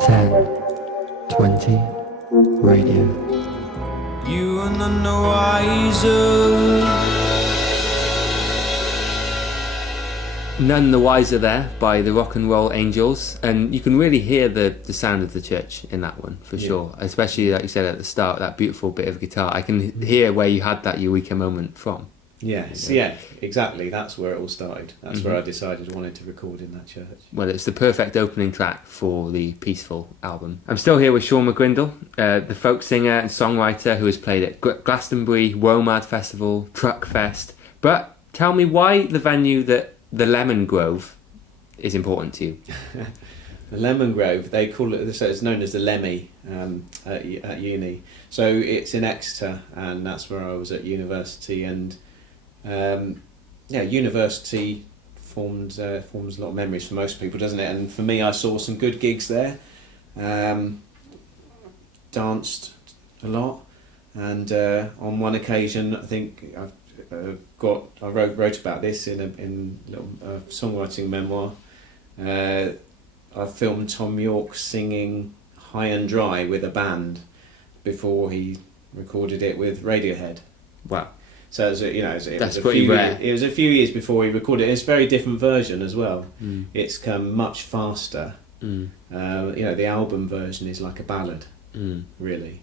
10, 20, radio. You are none the wiser. None the Wiser there by the Rock and Roll Angels, and you can really hear the sound of the church in that one for sure, especially like you said at the start, that beautiful bit of guitar. I can hear where you had that Eureka moment from. Yes, yeah, exactly. That's where it all started. That's where I decided I wanted to record in that church. Well, it's the perfect opening track for the Peaceful album. I'm still here with Shaun McCrindle, the folk singer and songwriter who has played at Glastonbury, WOMAD Festival, Truck Fest. But tell me why the venue that the Lemon Grove is important to you. The Lemon Grove, they call it, so it's known as the Lemmy at uni. So it's in Exeter, and that's where I was at university. And university forms a lot of memories for most people, doesn't it? And for me, I saw some good gigs there. Danced a lot, and on one occasion, I think I wrote about this in a little songwriting memoir. I filmed Tom York singing High and Dry with a band before he recorded it with Radiohead. Wow. So it was a few years before he recorded it. It's a very different version as well. It's come much faster. The album version is like a ballad. Really,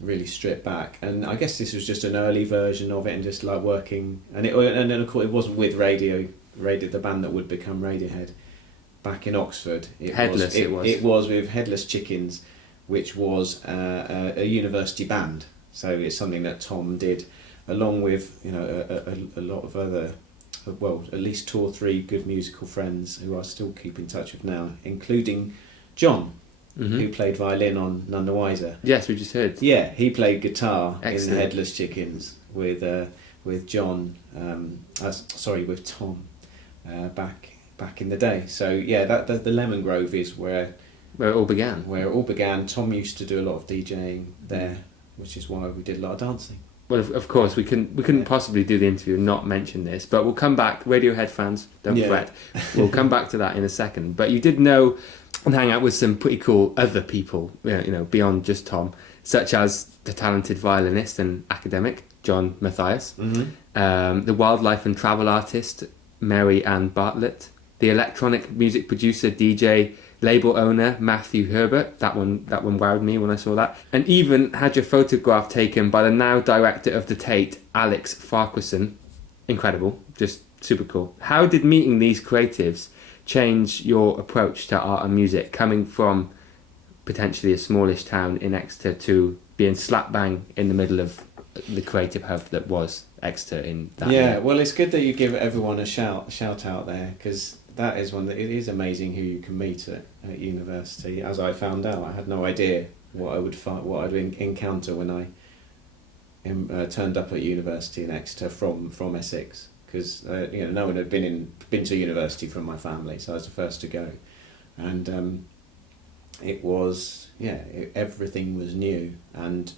really stripped back, and I guess this was just an early version of it, and just like working, and then of course it wasn't with Radio, the band that would become Radiohead, back in Oxford. It was with Headless Chickens, which was a university band. So it's something that Tom did, along with a lot of other, at least 2 or 3 good musical friends who I still keep in touch with now, including John. Who played violin on None the Wiser. Yes, we just heard. Yeah, he played guitar Excellent. in the Headless Chickens with John, with Tom, back in the day. So yeah, the Lemon Grove is where it all began. Tom used to do a lot of DJing there, which is why we did a lot of dancing. Well, of course, we couldn't possibly do the interview and not mention this, but we'll come back. Radiohead fans, don't fret. We'll come back to that in a second. But you did know and hang out with some pretty cool other people, beyond just Tom, such as the talented violinist and academic John Matthias, the wildlife and travel artist Mary Ann Bartlett, the electronic music producer, DJ, label owner Matthew Herbert. That one wowed me when I saw that. And even had your photograph taken by the now director of the Tate, Alex Farquharson. Incredible, just super cool. How did meeting these creatives change your approach to art and music, coming from potentially a smallish town in Exeter to being slap bang in the middle of the creative hub that was Exeter in that year? Well, it's good that you give everyone a shout out there, because that is it is amazing who you can meet at university. As I found out, I had no idea what I'd encounter when I turned up at university in Exeter from Essex, because no one had been to university from my family, so I was the first to go, and it was everything was new, and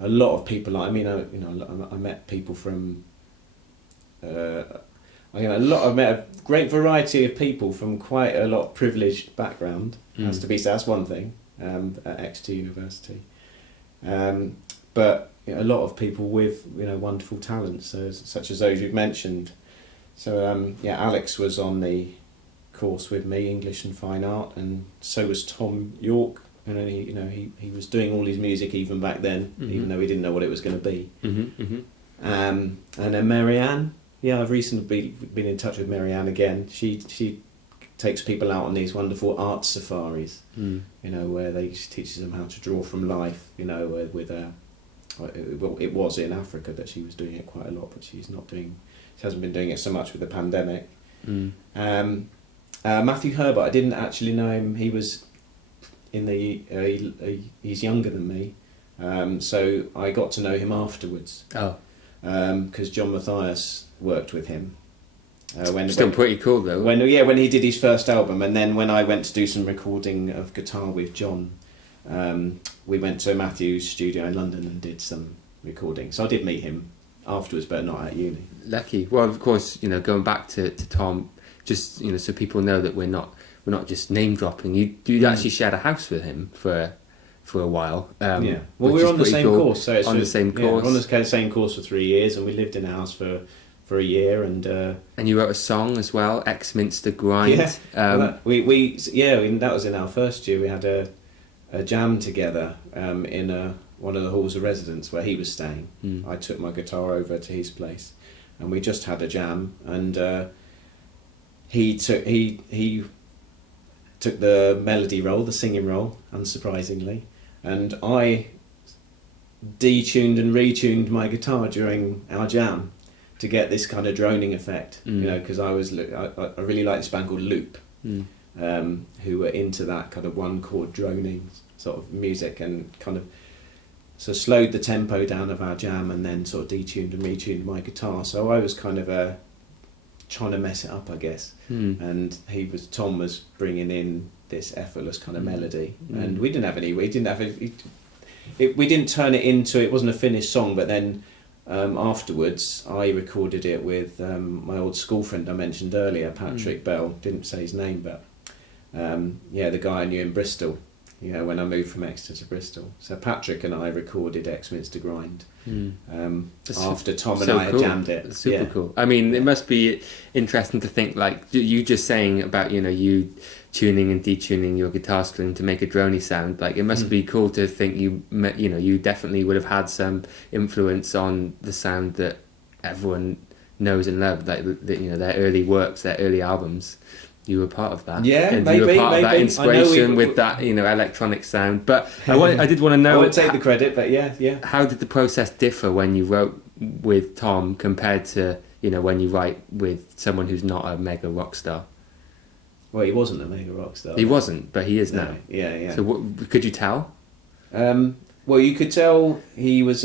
a lot of people. I met people from. I met a great variety of people from quite a lot of privileged background. Has to be said, that's one thing at Exeter University, but a lot of people with wonderful talents, such as those you've mentioned. So Alex was on the course with me, English and Fine Art, and so was Tom York. And he was doing all his music even back then, even though he didn't know what it was going to be. And then Mary Ann. Yeah, I've recently been in touch with Mary Ann again. She takes people out on these wonderful art safaris, where she teaches them how to draw from life. It was in Africa that she was doing it quite a lot, but she hasn't been doing it so much with the pandemic. Matthew Herbert, I didn't actually know him. He was he's younger than me, so I got to know him afterwards. Because John Matthias worked with him. Pretty cool though. When he did his first album, and then when I went to do some recording of guitar with John, we went to Matthew's studio in London and did some recording. So I did meet him afterwards, but not at uni. Lucky. Well, of course, going back to Tom, just so people know that we're we're not just name dropping. You actually shared a house with him for a while. Well, we were on the same course, so it's on the same course. We're on the same course for 3 years, and we lived in a house for a year, and you wrote a song as well, Exminster Grind. That was in our first year. We had a jam together in one of the halls of residence where he was staying. I took my guitar over to his place, and we just had a jam. And he took the melody role, the singing role, unsurprisingly, and I detuned and retuned my guitar during our jam to get this kind of droning effect. Because I really like this band called Loop. Who were into that kind of one chord droning sort of music, and kind of slowed the tempo down of our jam, and then sort of detuned and retuned my guitar. So I was kind of trying to mess it up, I guess. And Tom was bringing in this effortless kind of melody, and we didn't turn it into, it wasn't a finished song, but then afterwards I recorded it with my old school friend I mentioned earlier, Patrick Bell. Didn't say his name, but the guy I knew in Bristol, when I moved from Exeter to Bristol. So Patrick and I recorded Exminster Grind after Tom and I had jammed it. That's super cool. I mean, it must be interesting to think, like you just saying about, you tuning and detuning your guitar string to make a drony sound. Like, it must be cool to think you definitely would have had some influence on the sound that everyone knows and loves, like their early works, their early albums. You were part of that. Yeah, and maybe. You were part of that inspiration with that, electronic sound. But I did want to know. I won't take the credit, but yeah. How did the process differ when you wrote with Tom compared to, when you write with someone who's not a mega rock star? Well, he wasn't a mega rock star. He wasn't, but he is now. Yeah. So could you tell? Well, you could tell he was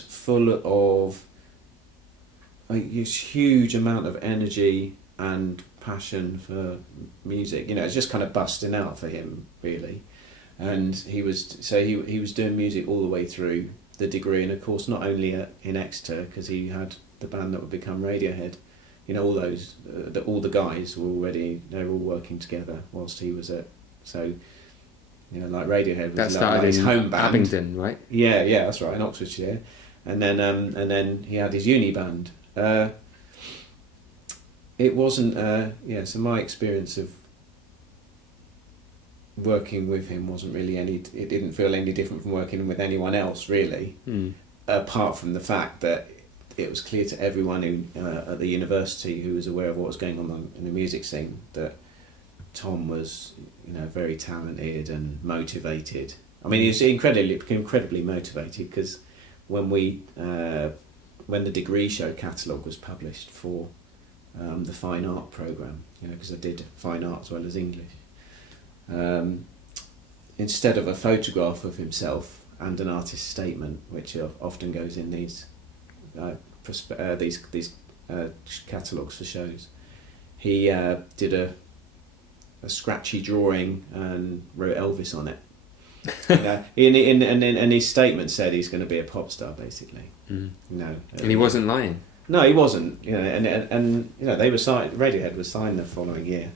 full of this huge amount of energy and passion for music. It's just kind of busting out for him, really. And he was doing music all the way through the degree, and of course not only in Exeter, because he had the band that would become Radiohead. All those all the guys were they were all working together whilst he was at. So like Radiohead was like his home band. Abingdon, right? Yeah, that's right, in Oxfordshire. And then he had his uni band. It wasn't, so my experience of working with him wasn't really it didn't feel any different from working with anyone else, really, apart from the fact that it was clear to everyone at the university who was aware of what was going on in the music scene that Tom was, very talented and motivated. I mean, he was incredibly motivated, because when the Degree Show catalogue was published for the fine art programme, because I did fine art as well as English, instead of a photograph of himself and an artist's statement, which often goes in these catalogues for shows, he did a scratchy drawing and wrote Elvis on it. And his statement said he's going to be a pop star, basically. And he wasn't lying. No, he wasn't. And they were signed. Radiohead was signed the following year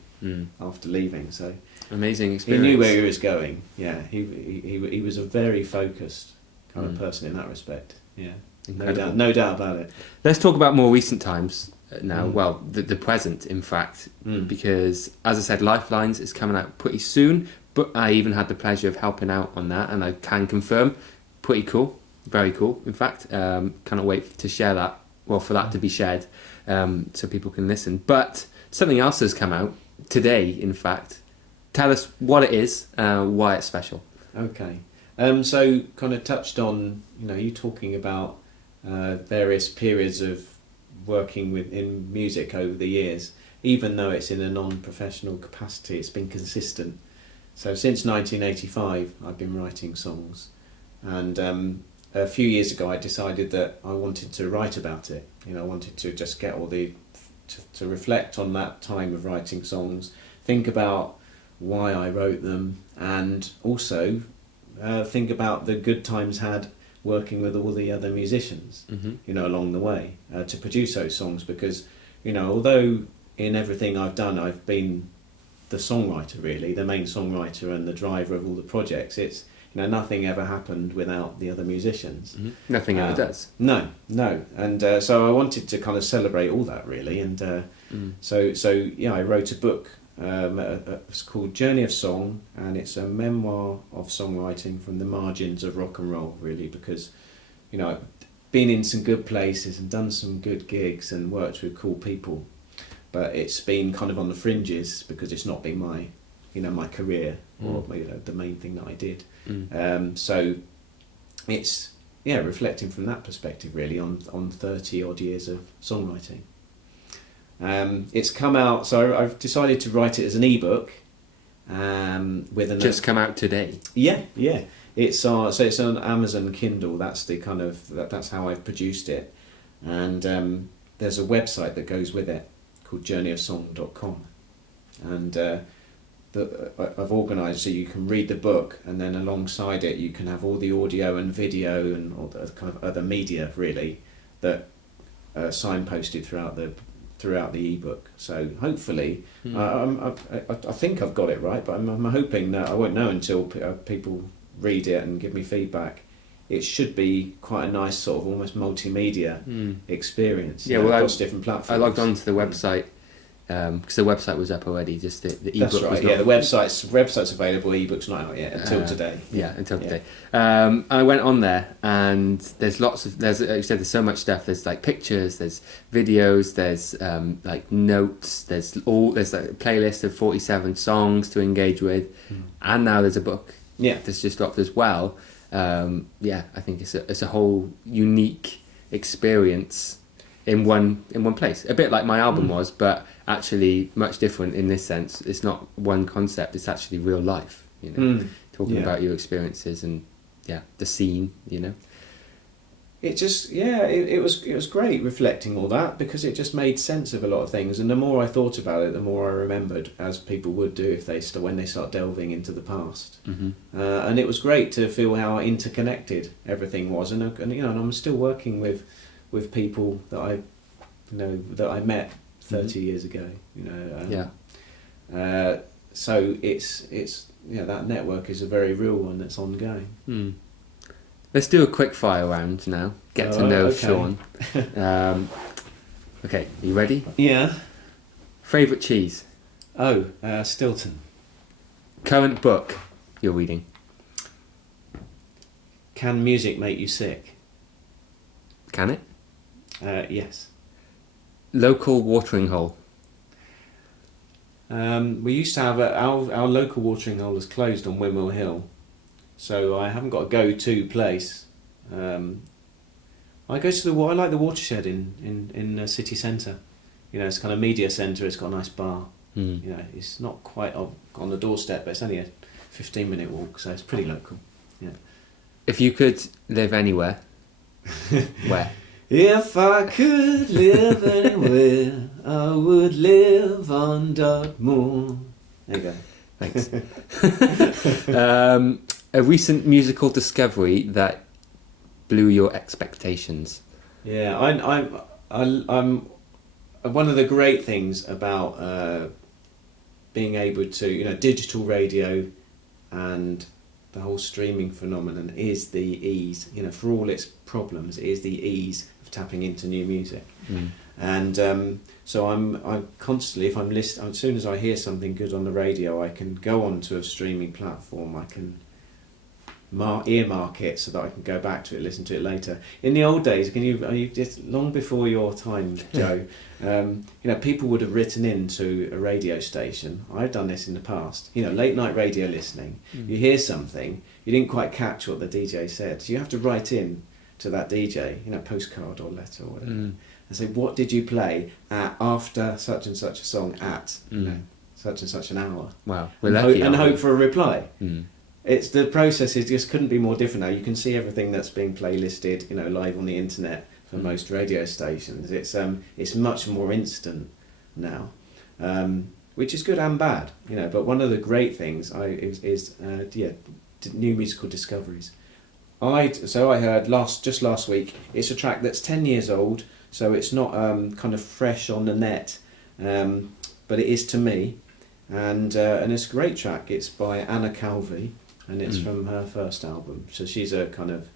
after leaving. So amazing experience. He knew where he was going. Yeah, he was a very focused kind of person in that respect. Yeah, no doubt about it. Let's talk about more recent times now. Well, the present, in fact, because as I said, Lifelines is coming out pretty soon. But I even had the pleasure of helping out on that, and I can confirm, pretty cool, very cool. In fact, cannot wait to share that. Well, for that to be shared, so people can listen. But something else has come out today. In fact, tell us what it is, why it's special. Okay, so kind of touched on, you talking about various periods of working in music over the years. Even though it's in a non-professional capacity, it's been consistent. So since 1985, I've been writing songs, and a few years ago I decided that I wanted to write about it. I wanted to just get to reflect on that time of writing songs, think about why I wrote them, and also think about the good times had working with all the other musicians, along the way, to produce those songs. Because, although in everything I've done I've been the songwriter, really, the main songwriter and the driver of all the projects. It's, nothing ever happened without the other musicians. Mm-hmm. Nothing ever does. No. And so I wanted to kind of celebrate all that, really. And so I wrote a book. It's called Journey of Song, and it's a memoir of songwriting from the margins of rock and roll, really, because, I've been in some good places and done some good gigs and worked with cool people, but it's been kind of on the fringes because it's not been my, my career or the main thing that I did. So it's reflecting from that perspective, really, on 30 odd years of songwriting. It's come out, so I've decided to write it as an ebook. Just come out today. Yeah. It's so it's on Amazon Kindle. That's the kind of that's how I've produced it, and there's a website that goes with it called journeyofsong.com, and I've organised so you can read the book, and then alongside it you can have all the audio and video and all the kind of other media, really, that are signposted throughout the ebook. So hopefully, I think I've got it right, but I'm hoping that I won't know until people read it and give me feedback. It should be quite a nice sort of almost multimedia experience. Yeah, well, across different platforms. I logged on to the website because the website was up already. Just the ebook. That's right. Was not... Yeah, the website's available. Ebook's not out yet until today. Yeah, until today. And I went on there, and there's like you said, there's so much stuff. There's like pictures, there's videos, there's like notes, there's like a playlist of 47 songs to engage with, and now there's a book. Yeah, that's just dropped as well. I think it's a whole unique experience in one place. A bit like my album was, but actually much different in this sense. It's not one concept; it's actually real life. Talking about your experiences and the scene. It just it was great reflecting all that, because it just made sense of a lot of things, and the more I thought about it, the more I remembered, as people would do if when they start delving into the past. And it was great to feel how interconnected everything was, and I'm still working with people that I met 30 years ago. So it's that network is a very real one that's ongoing. Let's do a quick fire round now. Get to know Shaun. Okay, you ready? Yeah. Favourite cheese? Stilton. Current book you're reading? Can music make you sick? Can it? Yes. Local watering hole? We used to have our local watering hole is closed on Windmill Hill. So I haven't got a go-to place. I go to I like the Watershed in city centre. It's kind of media centre. It's got a nice bar. It's not quite on the doorstep, but it's only a 15-minute walk, so it's pretty local. Yeah. If you could live anywhere, where? If I could live anywhere, I would live on Dartmoor. There you go. Thanks. A recent musical discovery that blew your expectations? Yeah, I'm one of the great things about being able to, digital radio and the whole streaming phenomenon is the ease. For all its problems, it is the ease of tapping into new music. And so I'm constantly, if I'm listening, as soon as I hear something good on the radio, I can go onto a streaming platform. I can earmark it so that I can go back to it, listen to it later. In the old days, you just long before your time, Joe, people would have written into a radio station. I've done this in the past. Late night radio listening. You hear something, you didn't quite catch what the DJ said, so you have to write in to that DJ, postcard or letter or whatever, and say, what did you play after such and such a song at such and such an hour? Wow, and hope for a reply. It's the process just couldn't be more different now. You can see everything that's being playlisted, live on the internet for most radio stations. It's much more instant now, which is good and bad, But one of the great things is new musical discoveries. I heard just last week. It's a track that's 10 years old, so it's not kind of fresh on the net, but it is to me. and it's a great track. It's by Anna Calvi, and it's from her first album. So she's a kind of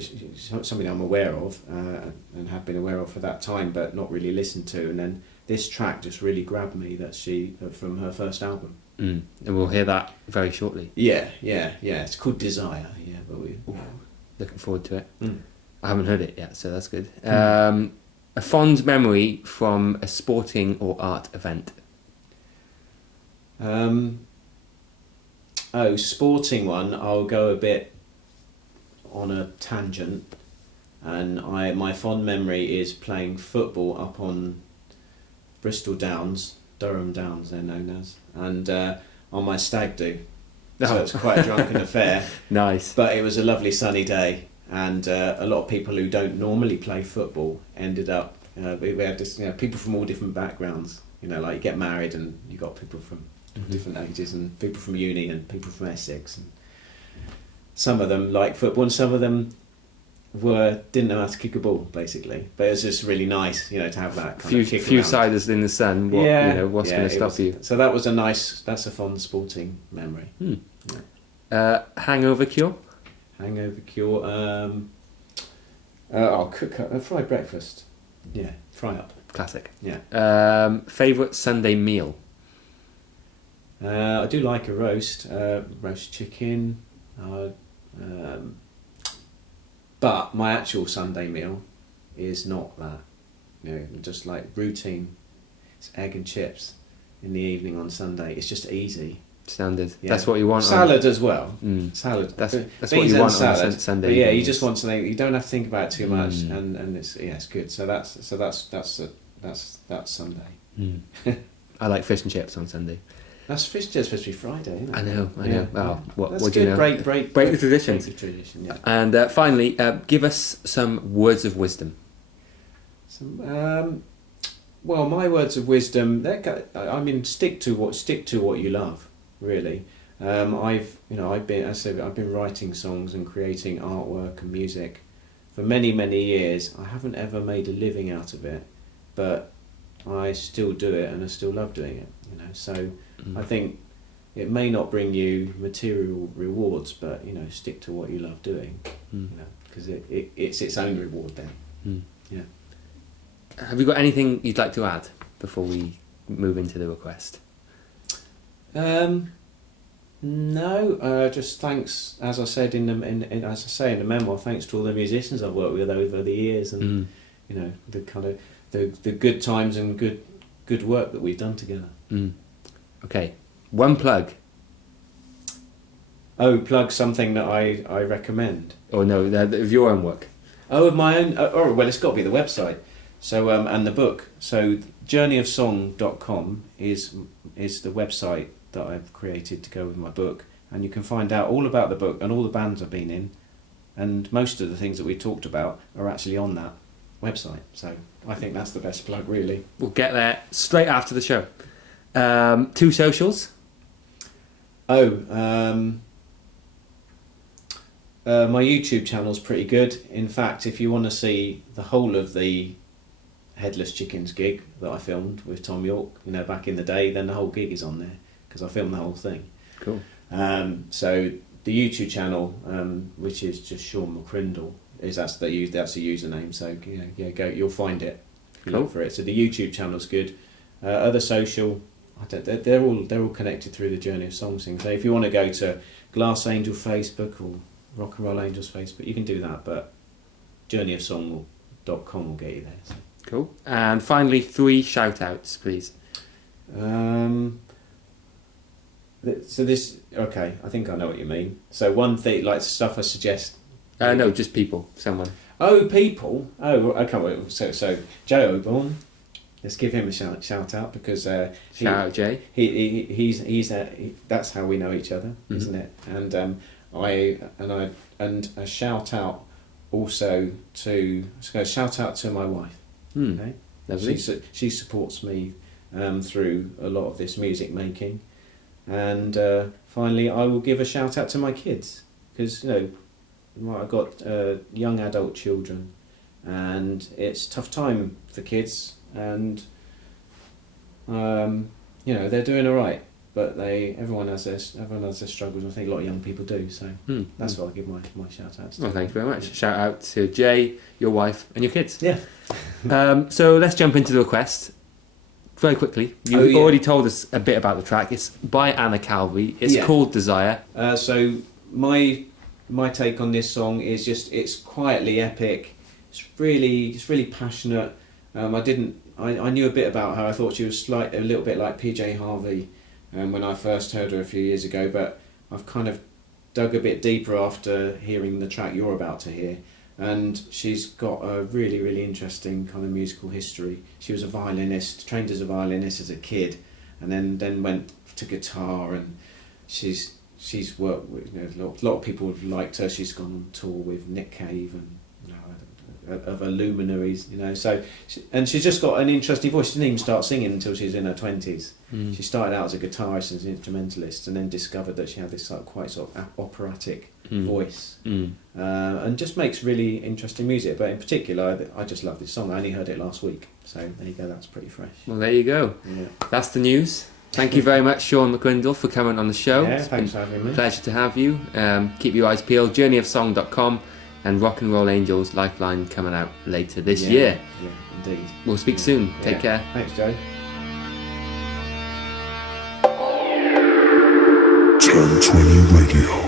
she's somebody I'm aware of and have been aware of for that time, but not really listened to. And then this track just really grabbed me. That she from her first album. And we'll hear that very shortly. Yeah. It's called Desire. Yeah, but Looking forward to it. I haven't heard it yet, so that's good. A fond memory from a sporting or art event. Sporting one. I'll go a bit on a tangent, and my fond memory is playing football up on Bristol Downs, Durham Downs they're known as, and on my stag do. So it's quite a drunken affair. Nice. But it was a lovely sunny day, and a lot of people who don't normally play football ended up. We had this, people from all different backgrounds. Like you get married and you got people from different ages, and people from uni and people from Essex, and some of them like football and some of them didn't know how to kick a ball basically. But it was just really nice, to have that kind of kick few around. Siders in the sun. What's going to stop you? So that's a fond sporting memory. Hangover cure. Hangover cure. Cook a fried breakfast. Yeah, fry up. Classic. Yeah. Favourite Sunday meal. I do like a roast chicken. But my actual Sunday meal is not that. Just like routine. It's egg and chips in the evening on Sunday. It's just easy. Standard. Yeah. That's what you want. Salad as well. Salad. That's what you want salad, on Sunday. But yeah, you just want something. You don't have to think about it too much, and it's good. So that's Sunday. I like fish and chips on Sunday. That's fish chips supposed to be Friday, isn't it? I know. Well, that's what good. do you know? Break the traditions. Break the tradition. Yeah. And finally, give us some words of wisdom. Well, my words of wisdom. Stick to what you love. Really, I've been writing songs and creating artwork and music for many years. I haven't ever made a living out of it, but I still do it and I still love doing it. So I think it may not bring you material rewards, but stick to what you love doing. Because it's its own reward then. Yeah. Have you got anything you'd like to add before we move into the request? No. Just thanks, as I said in the memoir. Thanks to all the musicians I've worked with over the years, and the kind of the good times and good work that we've done together. Okay, one plug. Plug something that I recommend. Or no, of your own work. Of my own. Well, it's got to be the website. So and the book. So journeyofsong.com is the website that I've created to go with my book, and you can find out all about the book and all the bands I've been in, and most of the things that we talked about are actually on that website. So I think that's the best plug, really. We'll get there straight after the show. 2 socials. My YouTube channel's pretty good. In fact, if you want to see the whole of the Headless Chickens gig that I filmed with Tom York, back in the day, then the whole gig is on there because I filmed the whole thing. Cool. So the YouTube channel, which is just Shaun McCrindle, that's the username. So go, you'll find it. If you look for it. So the YouTube channel's good. Other social, they're all connected through the Journey of Song thing. So if you want to go to Glass Angel Facebook or Rock and Roll Angels Facebook, you can do that. But journeyofsong.com will get you there. So. Cool. And finally, 3 shout-outs, please. I think I know what you mean. So one thing, like stuff I suggest. No, just people, someone. People. Okay. So Joe Oborn. Let's give him a shout out because shout out Jay. He's that's how we know each other, isn't it? And and a shout out also to shout out to my wife. Okay? Lovely. She supports me through a lot of this music making, and finally I will give a shout out to my kids because I've got young adult children, and it's a tough time for kids, and they're doing all right. But everyone has their struggles, and I think a lot of young people do. So that's what I'll give my shout outs to. Well, thank you very much. Shout out to Jay, your wife, and your kids. Yeah. So let's jump into the request very quickly. You've already told us a bit about the track. It's by Anna Calvi. It's called Desire. So my take on this song is just it's quietly epic. It's really passionate. I knew a bit about her. I thought she was a little bit like PJ Harvey. When I first heard her a few years ago, but I've kind of dug a bit deeper after hearing the track you're about to hear, and she's got a really, really interesting kind of musical history. She was a violinist, trained as a violinist as a kid, and then went to guitar, and she's worked with, a lot of people have liked her. She's gone on tour with Nick Cave and of her luminaries, So, and she's just got an interesting voice. She didn't even start singing until she was in her 20s. She started out as a guitarist and an instrumentalist, and then discovered that she had this quite sort of operatic voice, and just makes really interesting music. But in particular, I just love this song. I only heard it last week, so there you go. That's pretty fresh. Well, there you go. Yeah. That's the news. Thank you very much, Shaun McCrindle, for coming on the show. Yeah, thanks for having me. Pleasure to have you. Keep your eyes peeled. Journeyofsong.com. And Rock and Roll Angels Lifeline coming out later this year. Yeah, indeed. We'll speak soon. Take care. Thanks, Joe. Turn 20 Radio.